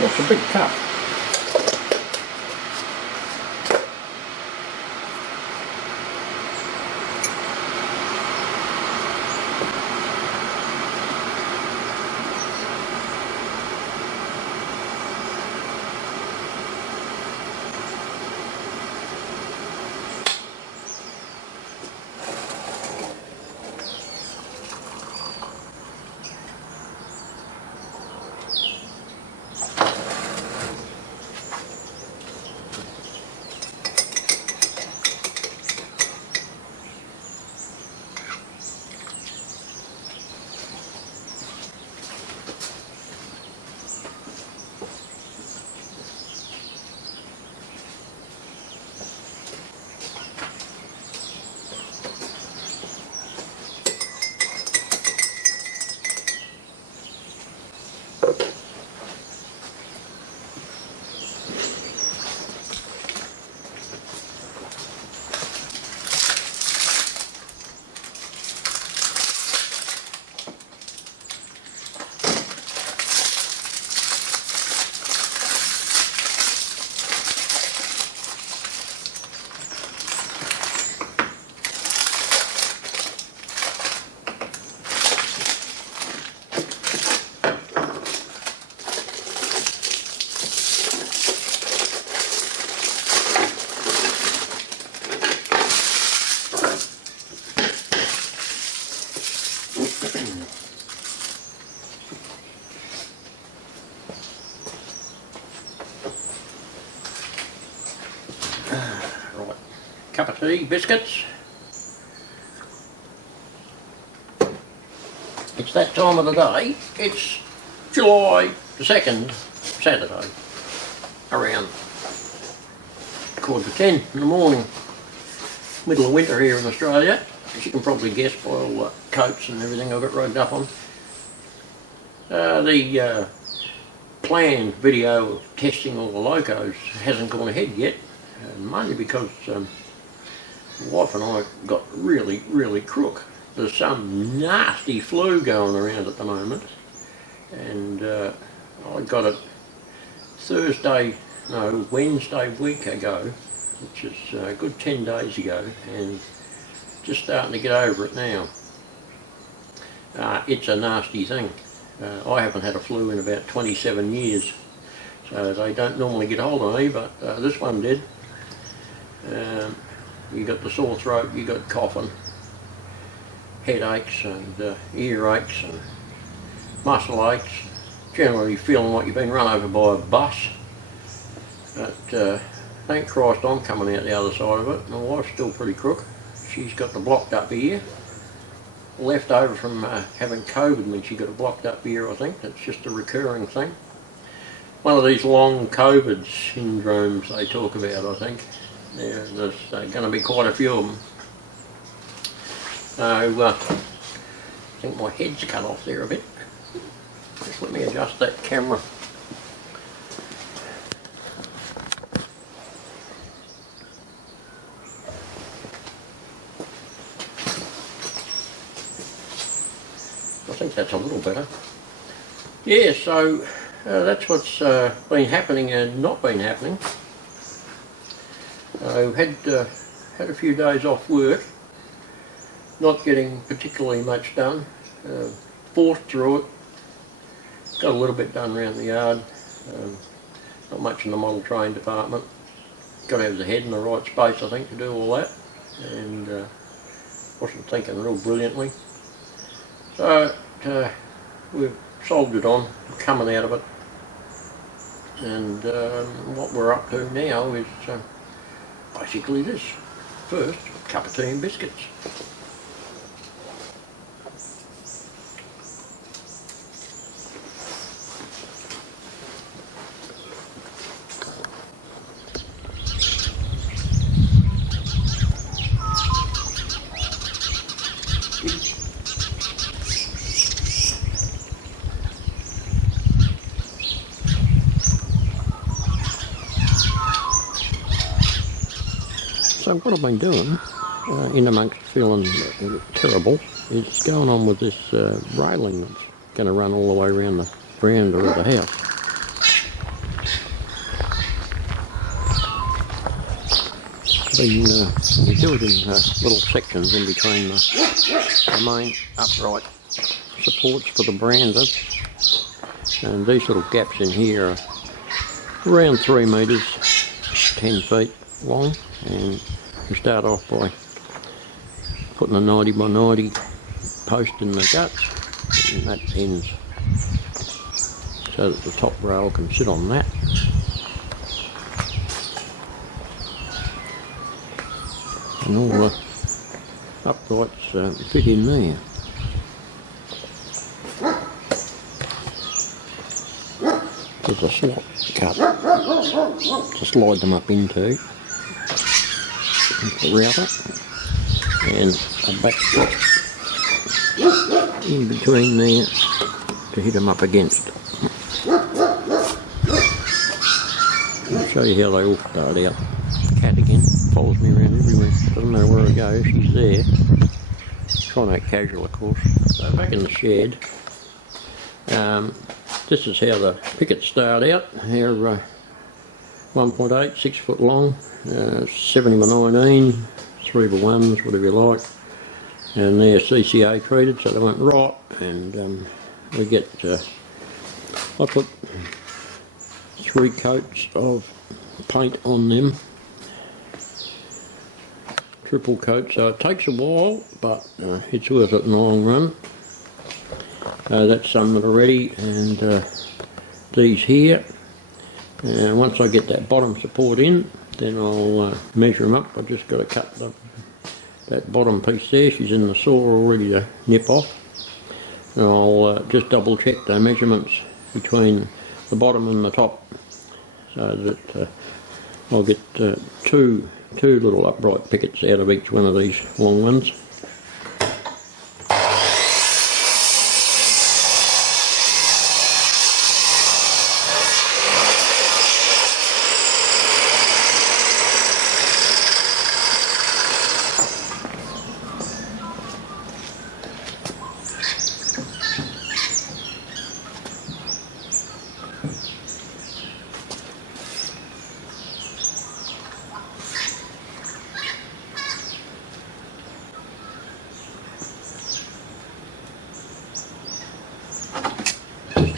That's a big cup. Right, cup of tea, biscuits. It's that time of the day. It's July the 2nd, Saturday, around 9:45 in the morning. Middle of winter here in Australia, as you can probably guess by all the coats and everything I've got rugged up on. The planned video of testing all the locos hasn't gone ahead yet, mainly because my wife and I got really crook. There's some nasty flu going around at the moment, and I got it Wednesday week ago, which is a good 10 days ago, and just starting to get over it now. It's a nasty thing. I haven't had a flu in about 27 years, so they don't normally get hold of me, but this one did. You got the sore throat, you got coughing, headaches and earaches and muscle aches, generally feeling like you've been run over by a bus. But thank Christ I'm coming out the other side of it. My wife's still pretty crook. She's got the blocked up ear, left over from having COVID when she got a blocked up ear, I think. It's just a recurring thing. One of these long COVID syndromes they talk about, I think. There's going to be quite a few of them. So I think my head's cut off there a bit. Just let me adjust that camera. I think that's a little better. Yeah, so that's what's been happening and not been happening. I had a few days off work, not getting particularly much done, forced through it, got a little bit done around the yard, not much in the model train department, got to have the head in the right space I think to do all that, and wasn't thinking real brilliantly. So we've soldiered on, coming out of it, and what we're up to now is basically this. First, a cup of tea and biscuits. So what I've been doing, in amongst feeling terrible, is going on with this railing that's going to run all the way around the veranda of the house. You do it in little sections in between the main upright supports for the verandas, and these little gaps in here are around 3 metres, 10 feet long, and you start off by putting a 90 by 90 post in the guts, and that ends so that the top rail can sit on that. And all the uprights fit in there. There's a slot cut to slide them up into the router, and a back slot in between there to hit them up against. I'll show you how they all start out. Cat again follows me around everywhere. Doesn't matter where I go, she's there. Try and make casual, of course. So back in the shed, this is how the pickets start out. They're 1.8, 6 foot long, 70 by 19, 3 by 1s, whatever you like. And they're CCA treated so they won't rot. And we get, I put 3 coats of paint on them. Triple coat, so it takes a while, but it's worth it in the long run. That's some that are ready, and these here. And once I get that bottom support in, then I'll measure them up. I've just got to cut that bottom piece there. She's in the saw already to nip off. And I'll just double check the measurements between the bottom and the top, so that I'll get two little upright pickets out of each one of these long ones.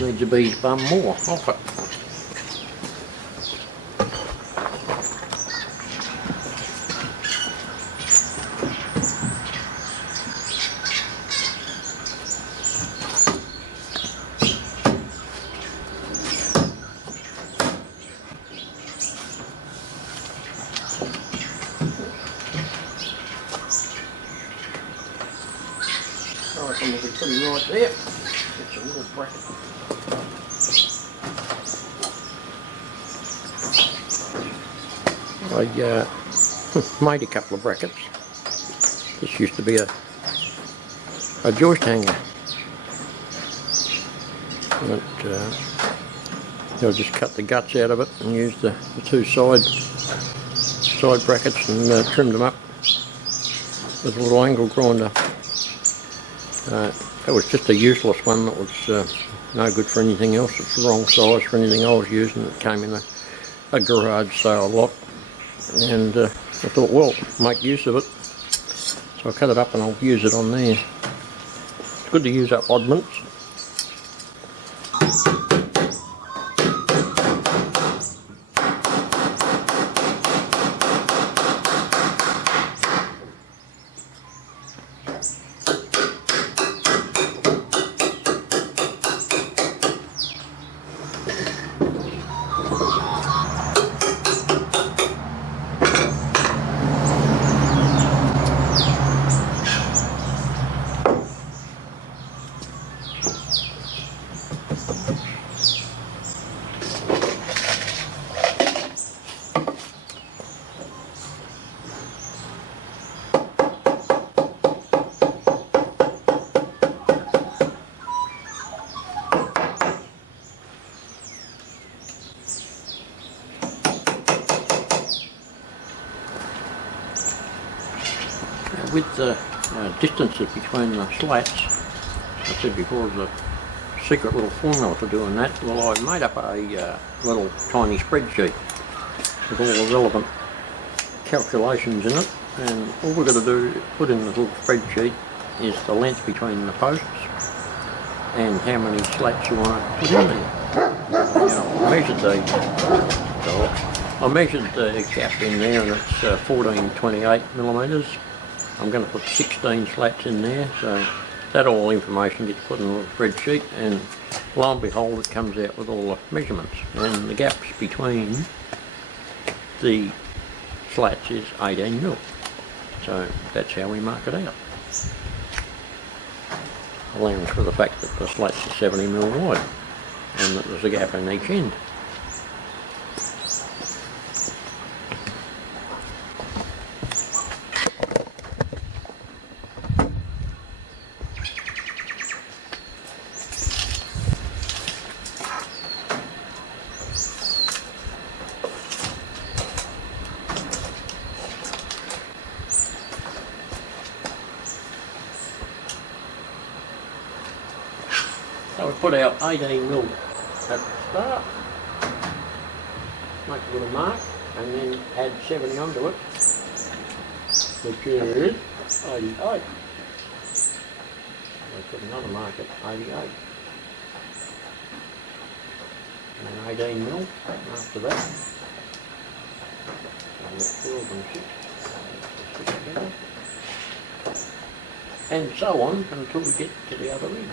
Needs to be bum more off it. I reckon we'll be pretty right there. Get some little bracket. I made a couple of brackets. This used to be a joist hanger. But I'll just cut the guts out of it and use the 2 side brackets and trim them up with a little angle grinder. That was just a useless one that was no good for anything else. It's the wrong size for anything I was using. It came in a garage sale lot. And I thought, well, make use of it. So I cut it up and I'll use it on there. It's good to use up oddments. With the distances between the slats, I said before, there's a secret little formula for doing that. Well, I made up a little tiny spreadsheet with all the relevant calculations in it, and all we're going to do, put in the little spreadsheet, is the length between the posts and how many slats you want to put in there. Now, I measured the gap in there, and it's 1428 millimetres. I'm going to put 16 slats in there, so that all information gets put in a little spreadsheet, and lo and behold, it comes out with all the measurements, and the gaps between the slats is 18 mil. So that's how we mark it out, allowing for the fact that the slats are 70 mil wide and that there's a gap in each end. So we put our 18 mil at the start, make a little mark, and then add 70 onto it, which is 88. We put another mark at 88. And 18 mil after that. So 12 and 6 together. And so on until we get to the other end.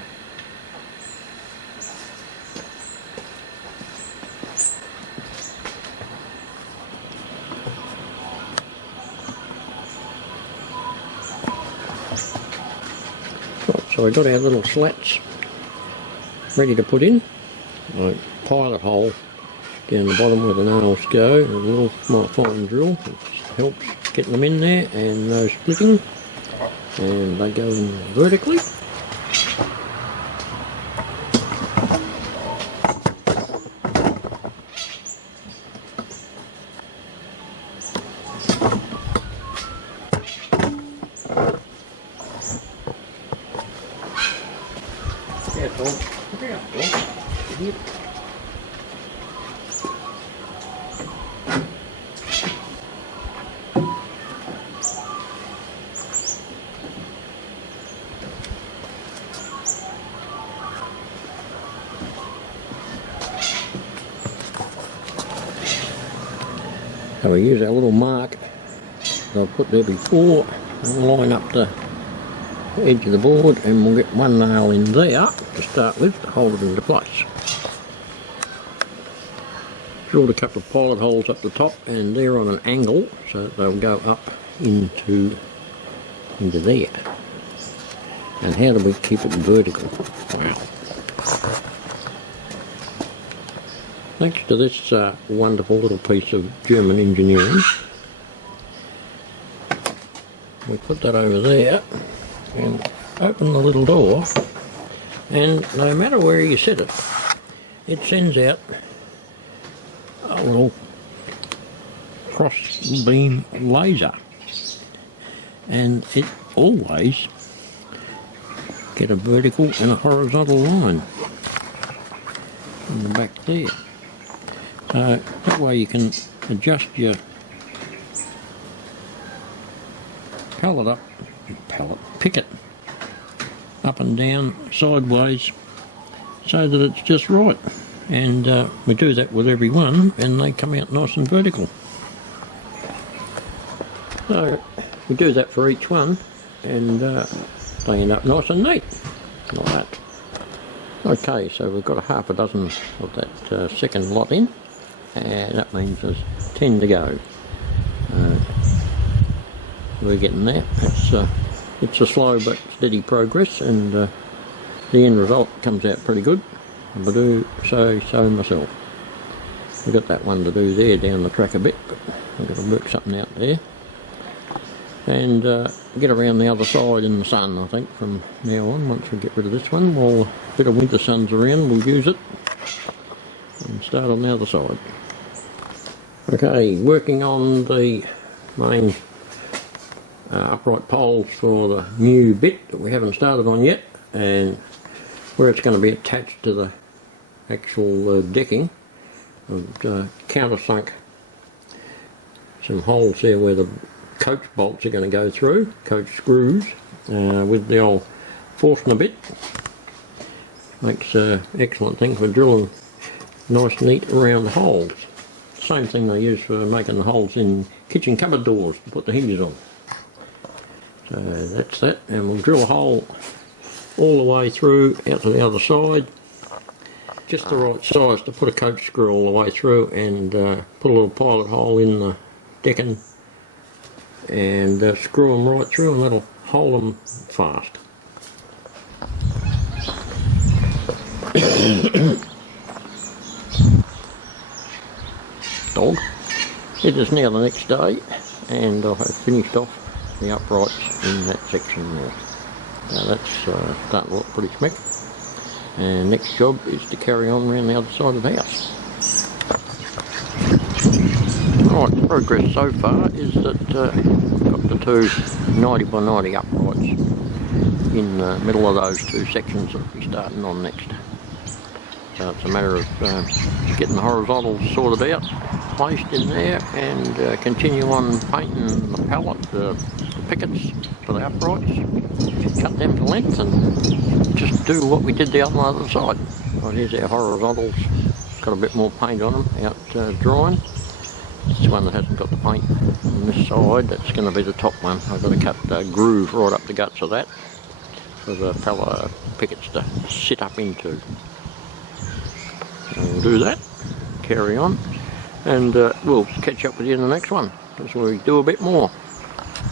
So we've got our little slats ready to put in. Like pilot hole down the bottom where the nails go, a little fine drill, which helps getting them in there, and no splitting, and they go in vertically. So we use our little mark that I'll put there before, and we'll line up the edge of the board, and we'll get one nail in there to start with to hold it into place. Drilled a couple of pilot holes up the top, and they're on an angle so that they'll go up into there. And how do we keep it vertical? Wow. Thanks to this wonderful little piece of German engineering, we put that over there and open the little door, and no matter where you set it, it sends out a little cross beam laser, and it always get a vertical and a horizontal line in the back there. So that way you can adjust your picket up and down sideways so that it's just right, and we do that with every one, and they come out nice and vertical. So we do that for each one, and they end up nice and neat like that. Okay, so we've got a half a dozen of that second lot in, and that means there's 10 to go. We're getting there. It's a slow but steady progress, and the end result comes out pretty good. I do so myself. We've got that one to do there down the track a bit, but I've got to work something out there. And get around the other side in the sun, I think, from now on. Once we get rid of this one, while a bit of winter sun's around, we'll use it and start on the other side. Okay, working on the main upright poles for the new bit that we haven't started on yet, and where it's going to be attached to the actual decking. I've countersunk some holes there where the coach bolts are going to go through, coach screws, with the old Forstner bit. Makes excellent thing for drilling nice neat round holes. Same thing they use for making the holes in kitchen cupboard doors to put the hinges on. So that's that, and we'll drill a hole all the way through out to the other side, just the right size to put a coach screw all the way through, and put a little pilot hole in the decking and screw them right through, and that'll hold them fast. Dog. It is now the next day, and I have finished off the uprights in that section there. Now that's starting to look pretty smick, and next job is to carry on around the other side of the house. Right, progress so far is that got the two 90 by 90 uprights in the middle of those two sections that we'll be starting on next. So it's a matter of getting the horizontals sorted out, placed in there, and continue on painting the pallet, the pickets for the uprights, cut them to length, and just do what we did the other side. Right, here's our horizontals, got a bit more paint on them, out drying. This one that hasn't got the paint on this side, that's going to be the top one. I've got to cut the groove right up the guts of that for the pallet pickets to sit up into. And we'll do that, carry on, and we'll catch up with you in the next one as we do a bit more.